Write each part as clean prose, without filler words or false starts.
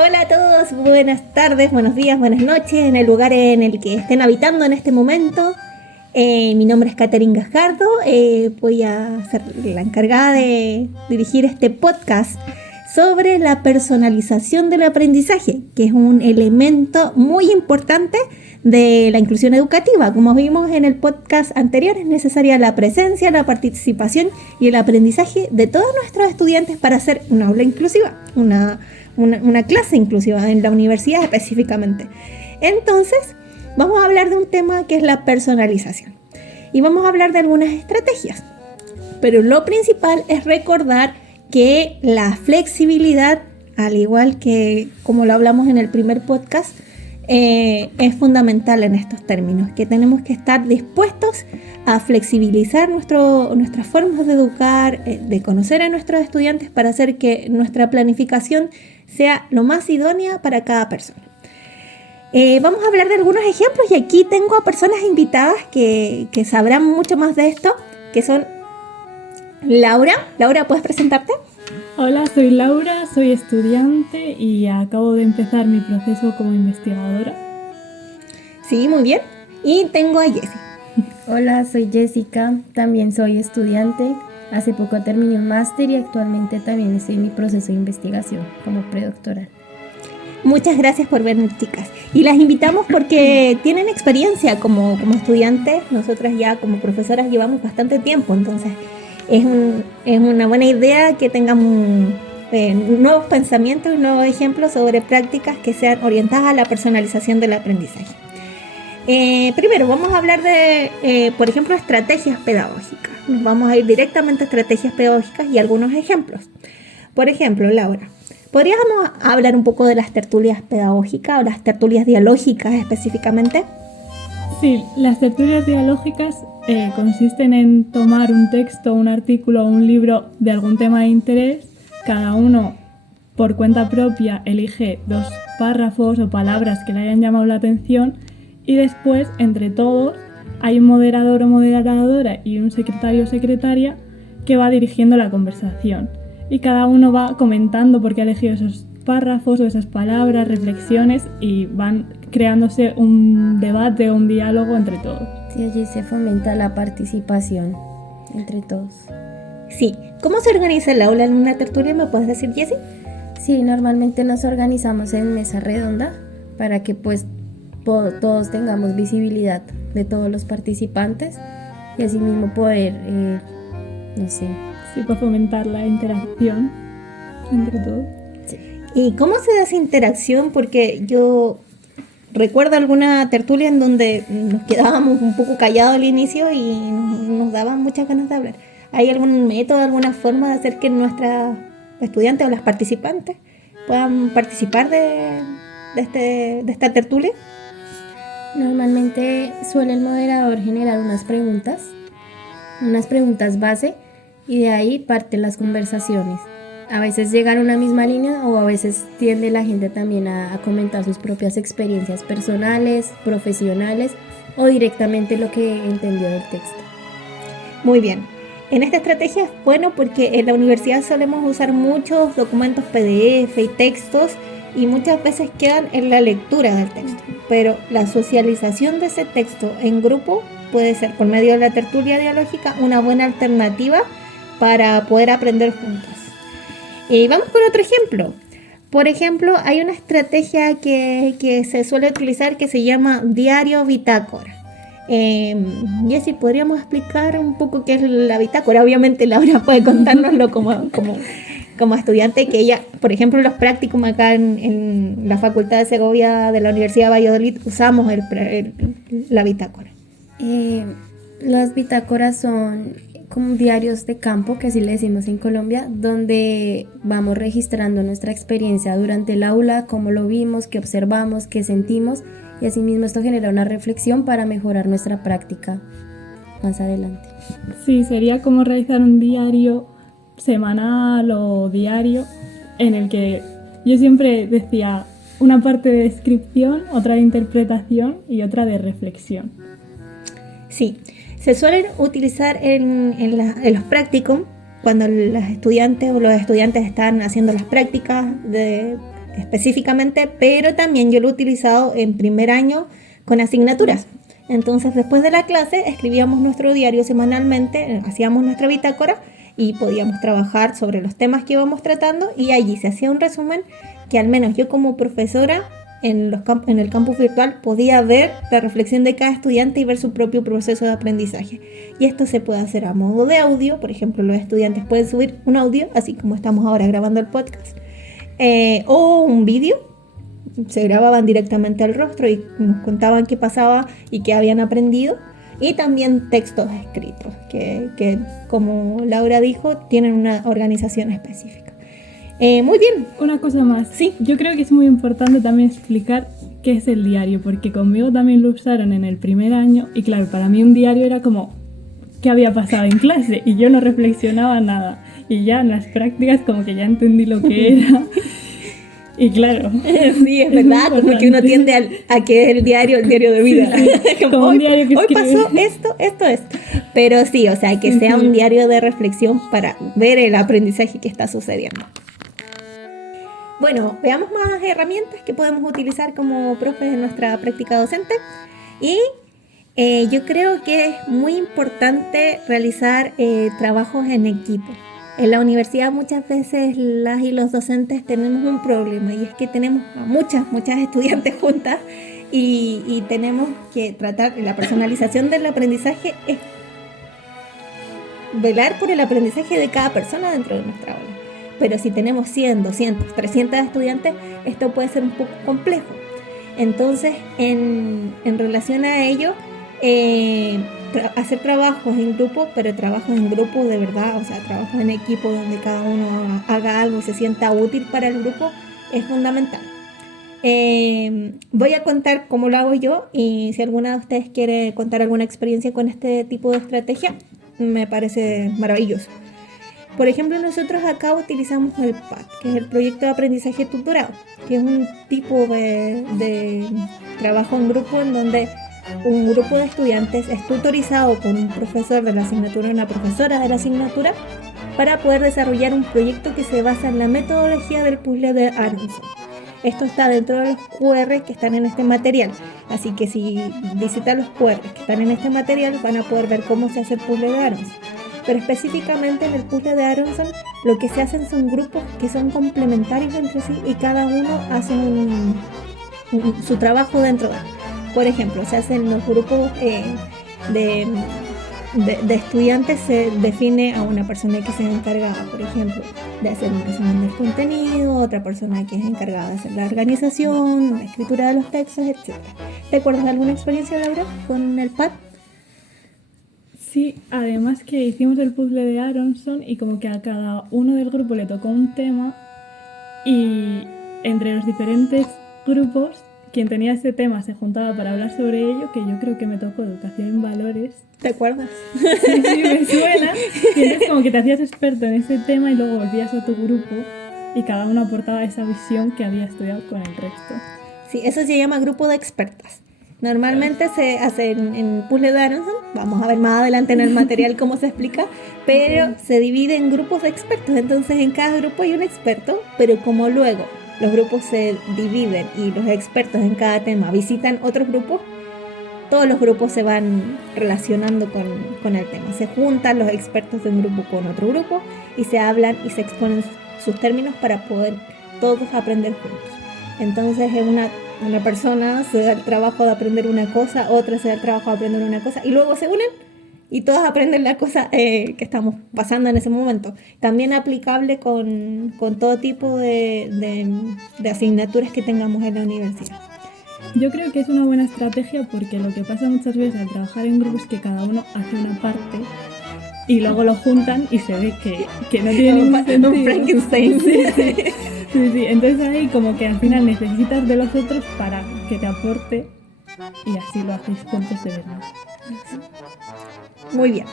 Hola a todos, buenas tardes, buenos días, buenas noches, en el lugar en el que estén habitando en este momento. Mi nombre es Catherine Gascardo, voy a ser la encargada de dirigir este podcast sobre la personalización del aprendizaje, que es un elemento muy importante de la inclusión educativa. Como vimos en el podcast anterior, es necesaria la presencia, la participación y el aprendizaje de todos nuestros estudiantes para hacer una aula inclusiva, una clase inclusiva en la universidad específicamente. Entonces, vamos a hablar de un tema que es la personalización y vamos a hablar de algunas estrategias, pero lo principal es recordar que la flexibilidad, al igual que como lo hablamos en el primer podcast, es fundamental en estos términos, que tenemos que estar dispuestos a flexibilizar nuestras formas de educar, de conocer a nuestros estudiantes para hacer que nuestra planificación sea lo más idónea para cada persona. Vamos a hablar de algunos ejemplos y aquí tengo a personas invitadas que sabrán mucho más de esto, que son Laura. Laura, ¿puedes presentarte? Hola, soy Laura, soy estudiante y acabo de empezar mi proceso como investigadora. Sí, muy bien. Y tengo a Jessie. Hola, soy Jessica, también soy estudiante. Hace poco terminé un máster y actualmente también estoy en mi proceso de investigación como predoctoral. Muchas gracias por vernos, chicas. Y las invitamos porque tienen experiencia como estudiantes. Nosotras ya como profesoras llevamos bastante tiempo, entonces es una buena idea que tengamos nuevos pensamientos y nuevos ejemplos sobre prácticas que sean orientadas a la personalización del aprendizaje. Primero vamos a hablar de, por ejemplo, estrategias pedagógicas. Nos vamos a ir directamente a estrategias pedagógicas y algunos ejemplos. Por ejemplo, Laura, ¿podríamos hablar un poco de las tertulias pedagógicas o las tertulias dialógicas específicamente? Sí, las tertulias dialógicas consisten en tomar un texto, un artículo o un libro de algún tema de interés. Cada uno, por cuenta propia, elige 2 párrafos o palabras que le hayan llamado la atención y después, entre todos, hay un moderador o moderadora y un secretario o secretaria que va dirigiendo la conversación. Y cada uno va comentando por qué ha elegido esos párrafos o esas palabras, reflexiones y van creándose un debate o un diálogo entre todos. Sí, allí se fomenta la participación entre todos. Sí. ¿Cómo se organiza el aula en una tertulia? ¿Me puedes decir, Jessie? Sí, normalmente nos organizamos en mesa redonda para que pues todos tengamos visibilidad de todos los participantes y así mismo poder, Sí, para fomentar la interacción entre todos. Sí. ¿Y cómo se da esa interacción? Porque yo recuerdo alguna tertulia en donde nos quedábamos un poco callados al inicio y nos daban muchas ganas de hablar. ¿Hay algún método, alguna forma de hacer que nuestras estudiantes o las participantes puedan participar de esta tertulia? Normalmente suele el moderador generar unas preguntas base y de ahí parten las conversaciones. A veces llegan a una misma línea o a veces tiende la gente también a comentar sus propias experiencias personales, profesionales o directamente lo que entendió del texto. Muy bien. En esta estrategia es bueno porque en la universidad solemos usar muchos documentos PDF y textos y muchas veces quedan en la lectura del texto, pero la socialización de ese texto en grupo puede ser por medio de la tertulia dialógica una buena alternativa para poder aprender juntos. Y vamos con otro ejemplo. Por ejemplo, hay una estrategia que se suele utilizar que se llama diario bitácora. Jessie, ¿podríamos explicar un poco qué es la bitácora? Obviamente Laura puede contárnoslo como estudiante, que ella, por ejemplo, los prácticos acá en la Facultad de Segovia de la Universidad de Valladolid usamos la bitácora. Las bitácoras son como diarios de campo, que así le decimos en Colombia, donde vamos registrando nuestra experiencia durante el aula, cómo lo vimos, qué observamos, qué sentimos, y asimismo esto genera una reflexión para mejorar nuestra práctica más adelante. Sí, sería como realizar un diario semanal o diario en el que yo siempre decía una parte de descripción, otra de interpretación y otra de reflexión. Sí, se suelen utilizar en los practicum cuando las estudiantes o los estudiantes están haciendo las prácticas específicamente, pero también yo lo he utilizado en primer año con asignaturas. Entonces, después de la clase, escribíamos nuestro diario semanalmente, hacíamos nuestra bitácora y podíamos trabajar sobre los temas que íbamos tratando, y allí se hacía un resumen que al menos yo como profesora en el campus virtual podía ver la reflexión de cada estudiante y ver su propio proceso de aprendizaje. Y esto se puede hacer a modo de audio. Por ejemplo, los estudiantes pueden subir un audio, así como estamos ahora grabando el podcast, o un vídeo. Se grababan directamente al rostro y nos contaban qué pasaba y qué habían aprendido. Y también textos escritos que como Laura dijo, tienen una organización específica. Muy bien. Una cosa más. Sí. Yo creo que es muy importante también explicar qué es el diario, porque conmigo también lo usaron en el primer año y claro, para mí un diario era como qué había pasado en clase y yo no reflexionaba nada. Y ya en las prácticas como que ya entendí lo que era. Y claro. Sí, es verdad, porque uno tiende a que es el diario de vida. Sí, como un diario que hoy escribe. pasó esto. Pero sí, o sea, que sea un diario de reflexión para ver el aprendizaje que está sucediendo. Bueno, veamos más herramientas que podemos utilizar como profes en nuestra práctica docente. Y yo creo que es muy importante realizar trabajos en equipo. En la universidad muchas veces las y los docentes tenemos un problema, y es que tenemos a muchas estudiantes juntas y tenemos que tratar. La personalización del aprendizaje es velar por el aprendizaje de cada persona dentro de nuestra aula. Pero si tenemos 100, 200, 300 estudiantes, esto puede ser un poco complejo. Entonces, en relación a ello, hacer trabajos en grupo, pero trabajos en grupo de verdad, o sea, trabajos en equipo donde cada uno haga algo y se sienta útil para el grupo, es fundamental. Voy a contar cómo lo hago yo, y si alguna de ustedes quiere contar alguna experiencia con este tipo de estrategia, me parece maravilloso. Por ejemplo, nosotros acá utilizamos el PAT, que es el proyecto de aprendizaje tutorado, que es un tipo de trabajo en grupo en donde un grupo de estudiantes es tutorizado por un profesor de la asignatura o una profesora de la asignatura para poder desarrollar un proyecto que se basa en la metodología del puzzle de Aronson. Esto está dentro de los QR que están en este material, así que si visitan los QR que están en este material van a poder ver cómo se hace el puzzle de Aronson. Pero específicamente en el puzzle de Aronson lo que se hacen son grupos que son complementarios entre sí y cada uno hace su trabajo dentro de. Por ejemplo, se hacen los grupos de estudiantes, se define a una persona que se encarga, por ejemplo, de hacer un resumen del contenido, otra persona que es encargada de hacer la organización, la escritura de los textos, etc. ¿Te acuerdas de alguna experiencia, Laura, con el PAD? Sí, además que hicimos el puzzle de Aronson y como que a cada uno del grupo le tocó un tema, y entre los diferentes grupos quien tenía ese tema se juntaba para hablar sobre ello, que yo creo que me tocó educación en valores. ¿Te acuerdas? Sí, me suena. Y entonces como que te hacías experto en ese tema y luego volvías a tu grupo y cada uno aportaba esa visión que había estudiado con el resto. Sí, eso se llama grupo de expertas. Normalmente se hace en puzzle de Aronson, vamos a ver más adelante en el material cómo se explica, pero se divide en grupos de expertos. Entonces en cada grupo hay un experto, pero como luego los grupos se dividen y los expertos en cada tema visitan otros grupos, todos los grupos se van relacionando con el tema. Se juntan los expertos de un grupo con otro grupo y se hablan y se exponen sus términos para poder todos aprender juntos. Entonces una persona se da el trabajo de aprender una cosa, otra se da el trabajo de aprender una cosa, y luego se unen y todos aprenden la cosa que estamos pasando en ese momento. También aplicable con todo tipo de asignaturas que tengamos en la universidad. Yo creo que es una buena estrategia porque lo que pasa muchas veces al trabajar en grupos es que cada uno hace una parte y luego lo juntan y se ve que no tiene ningún sentido. Un Frankenstein. Sí. Entonces ahí como que al final necesitas de los otros para que te aporte y así lo hacéis juntos de verdad. Muy bien.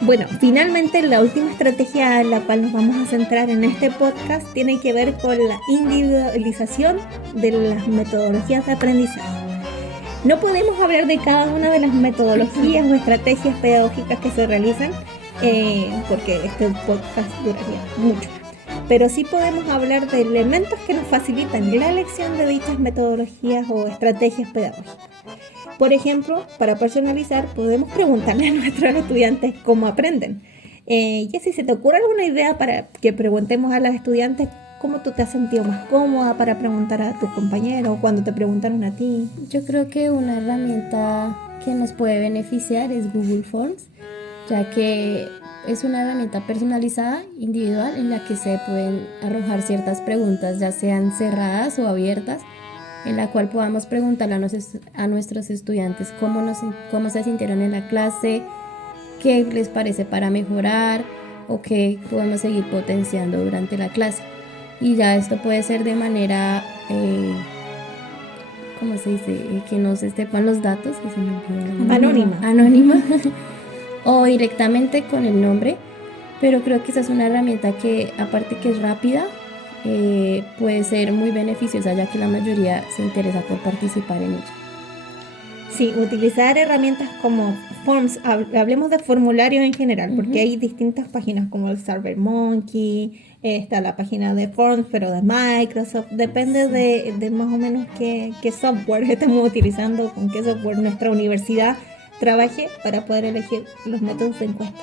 Bueno, finalmente la última estrategia en la cual nos vamos a centrar en este podcast tiene que ver con la individualización de las metodologías de aprendizaje. No podemos hablar de cada una de las metodologías o estrategias pedagógicas que se realizan porque este podcast duraría mucho. pero sí podemos hablar de elementos que nos facilitan la elección de dichas metodologías o estrategias pedagógicas. Por ejemplo, para personalizar, podemos preguntarle a nuestros estudiantes cómo aprenden. Jessy, ¿se te ocurre alguna idea para que preguntemos a los estudiantes cómo tú te has sentido más cómoda para preguntar a tus compañeros o cuando te preguntaron a ti? Yo creo que una herramienta que nos puede beneficiar es Google Forms, ya que es una herramienta personalizada, individual, en la que se pueden arrojar ciertas preguntas, ya sean cerradas o abiertas, en la cual podamos preguntarle a nuestros estudiantes cómo se sintieron en la clase, qué les parece para mejorar o qué podemos seguir potenciando durante la clase. Y ya esto puede ser de manera, ¿cómo se dice? Que no se sepan los datos, que se me olvidó. Anónima. O directamente con el nombre, pero creo que esa es una herramienta que, aparte que es rápida, puede ser muy beneficiosa, ya que la mayoría se interesa por participar en ella. Sí, utilizar herramientas como Forms, hablemos de formularios en general, porque hay distintas páginas como el SurveyMonkey, está la página de Forms, pero de Microsoft, depende de más o menos qué software estemos utilizando, con qué software nuestra universidad trabaje para poder elegir los métodos de encuesta.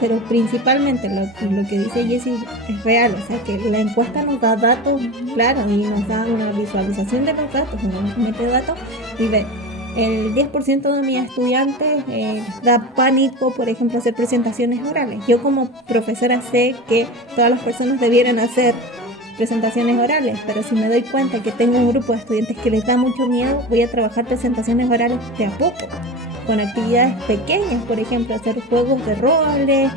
Pero principalmente lo que dice Jessy es real, o sea que la encuesta nos da datos claros y nos da una visualización de los datos, nos mete datos y ve, el 10% de mis estudiantes les da pánico, por ejemplo, hacer presentaciones orales. Yo como profesora sé que todas las personas debieran hacer presentaciones orales, pero si me doy cuenta que tengo un grupo de estudiantes que les da mucho miedo, voy a trabajar presentaciones orales de a poco, con actividades pequeñas, por ejemplo, hacer juegos de roles,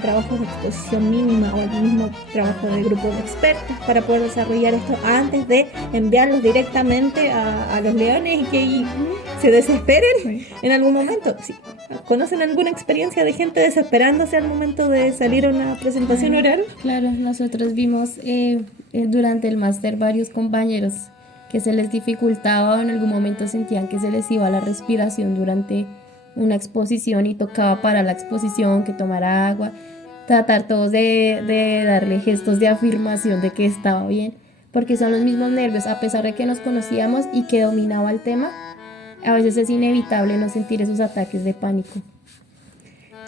trabajos de exposición mínima o el mismo trabajo de grupo de expertos para poder desarrollar esto antes de enviarlos directamente a los leones y que se desesperen en algún momento. Sí. ¿Conocen alguna experiencia de gente desesperándose al momento de salir a una presentación oral? Claro, nosotros vimos durante el máster varios compañeros que se les dificultaba o en algún momento sentían que se les iba la respiración durante una exposición y tocaba parar la exposición, que tomara agua, tratar todos de darle gestos de afirmación de que estaba bien, porque son los mismos nervios, a pesar de que nos conocíamos y que dominaba el tema, a veces es inevitable no sentir esos ataques de pánico.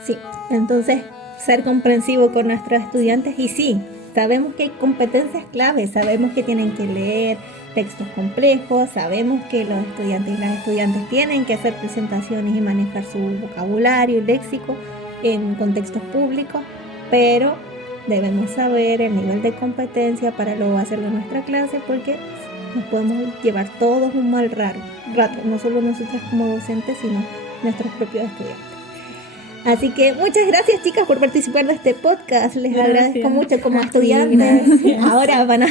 Sí, entonces ser comprensivo con nuestros estudiantes y sí, sabemos que hay competencias claves, sabemos que tienen que leer textos complejos, sabemos que los estudiantes y las estudiantes tienen que hacer presentaciones y manejar su vocabulario y léxico en contextos públicos, pero debemos saber el nivel de competencia para luego hacerlo en nuestra clase, porque nos podemos llevar todos un mal rato, no solo nosotras como docentes, sino nuestros propios estudiantes. Así que muchas gracias, chicas, por participar de este podcast. Les agradezco mucho como estudiantes. Ahora van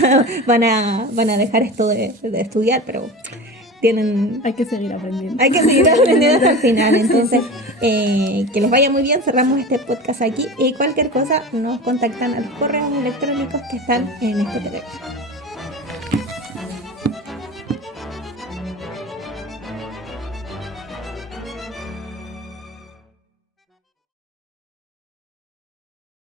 a dejar esto de estudiar, pero hay que seguir aprendiendo. Hay que seguir aprendiendo hasta el final. Entonces, que les vaya muy bien. Cerramos este podcast aquí y cualquier cosa nos contactan a los correos electrónicos que están en este teléfono.